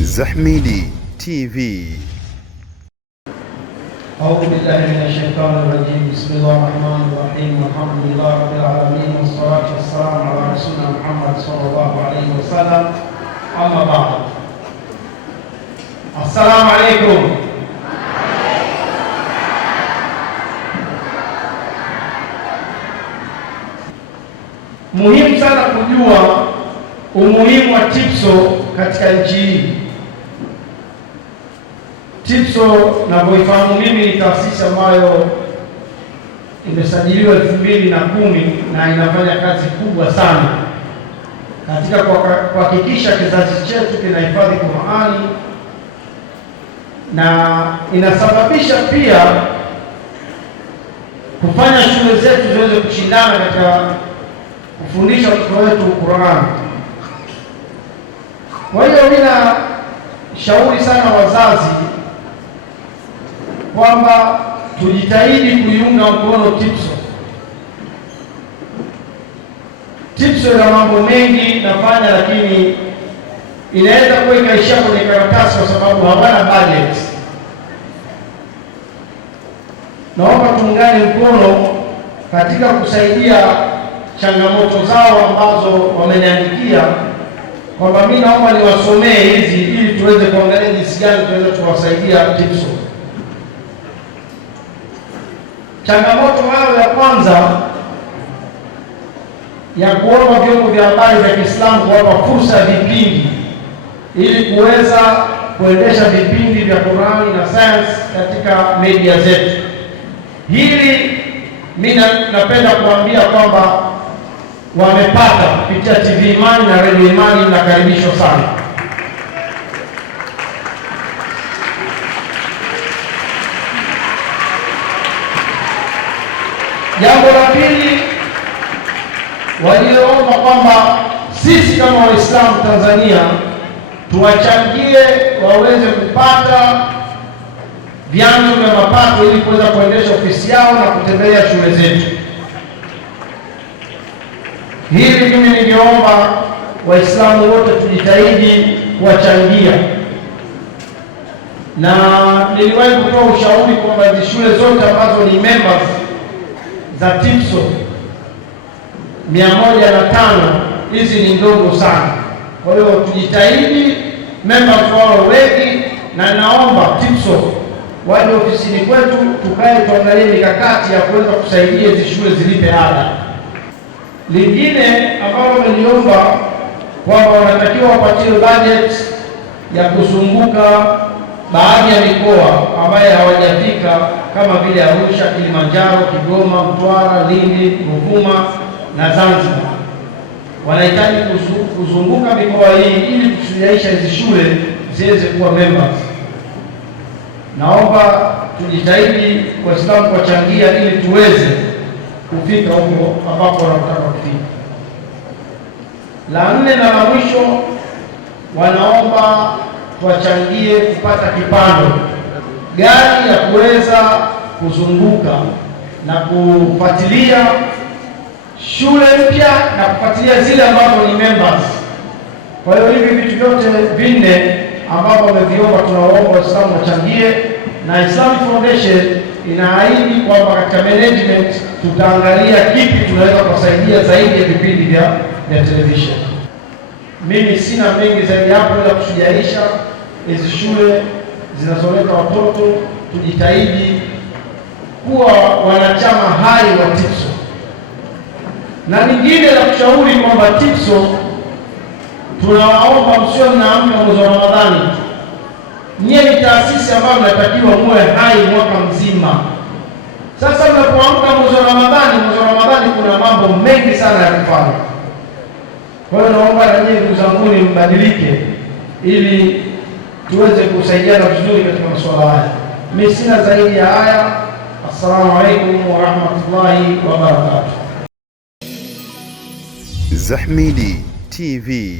Zahmidi TV. A'udhu billahi minash shaitani rajim. Bismillahir rahmanir rahim. Alhamdulillahi rabbil alamin wassalatu wassalamu ala rasulina Muhammad sallallahu alayhi wasallam. Amma ba'd. Assalamu alaykum. Muhimu sana kujua umuhimu wa TIPSO katika nchi hii. TIPSO navyoifahamu mimi ni taasisi ambayo imesajiliwa 2010 na inafanya kazi kubwa sana katika kuhakikisha kizazi chetu kinahifadhi Qur'ani, na inasababisha pia kufanya shule zetu ziweze kushindana katika kufundisha watoto wetu Qur'ani. Kwa hiyo mina shauri sana wazazi kwamba tujitahidi kuiunga mkono TIPSO. TIPSO ina mambo mengi nafanya, lakini inaweza kuwa ikaishia kwenye karatasi kwa sababu hawana budget. Naomba tuungane mkono katika kusaidia changamoto zao ambazo wameniandikia kwamba mimi naomba niwasomee hizi ili tuweze kuangalia jinsi gani tunaweza kuwasaidia TIPSO. Changamoto yao ya kwanza ya kuomba vyombo vya habari vya Kiislamu kuwapa fursa ya vipindi ili kuweza kuendesha vipindi vya Qur'ani na science katika media zetu. Hili mimi napenda kuambia kwamba wamepata kupitia TV Imani na Radio Imani, nakaribishwa sana. Jambo la pili, waliomba kwamba sisi kama Waislamu Tanzania tuwachangie waweze kupata vyanzo vya mapato ili kuweza kuendesha ofisi yao na kutembelea shule zetu. Hili mimi ningeomba Waislamu wote tujitahidi kuwachangia, na niliwahi kutoa ushauri kwamba hizi shule zote ambazo ni members za TIPSO 105 hizi ni ndogo sana. Kwa hiyo tujitahidi members wao wengi, na naomba TIPSO waje ofisini kwetu tukae tuangalie mikakati ya kuweza kusaidia hizi shule zilipe ada. Lingine ambalo wameniomba kwamba wanatakiwa wapatiwe budget ya kuzunguka baadhi ya mikoa ambayo hawajafika kama vile Arusha, Kilimanjaro, Kigoma, Mtwara, Lindi, Ruvuma na Zanzibar. Wanahitaji kuzunguka mikoa hii ili kusuluhisha hizi shule ziweze kuwa members. Naomba tujitahidi Waislamu kuwachangia ili tuweze kufika huko ambapo wanataka kufika. La nne na la mwisho, wanaomba tuwachangie kupata kipando, gari ya kuweza kuzunguka na kufuatilia shule mpya na kufuatilia zile ambazo ni members. Kwa hiyo hivi vitu vyote vinne ambavyo wameviomba tunaomba Waislamu wachangie, na Islamic Foundation inaahidi kwamba katika management tutaangalia kipi tunaweza kusaidia zaidi ya vipindi vya television. Mimi sina mengi zaidi hapo, ila kushujaisha hizi shule zinazoleta watoto tujitahidi kuwa wanachama hai wa TIPSO. Na lingine la kushauri kwamba TIPSO tunawaomba msio mnaamka mwezi wa Ramadhani. Nyie ni taasisi ambayo mnatakiwa muwe hai mwaka mzima. Sasa mnapoamka mwezi wa Ramadhani kuna mambo mengi sana ya kufanya. Kwa hiyo naomba na nyie ndugu zangu mbadilike ili tuweze kusaidiana vizuri katika masuala haya. Mimi sina zaidi ya haya. Assalamu alaikum wa rahmatullahi wa barakatuh. Zahmidi TV.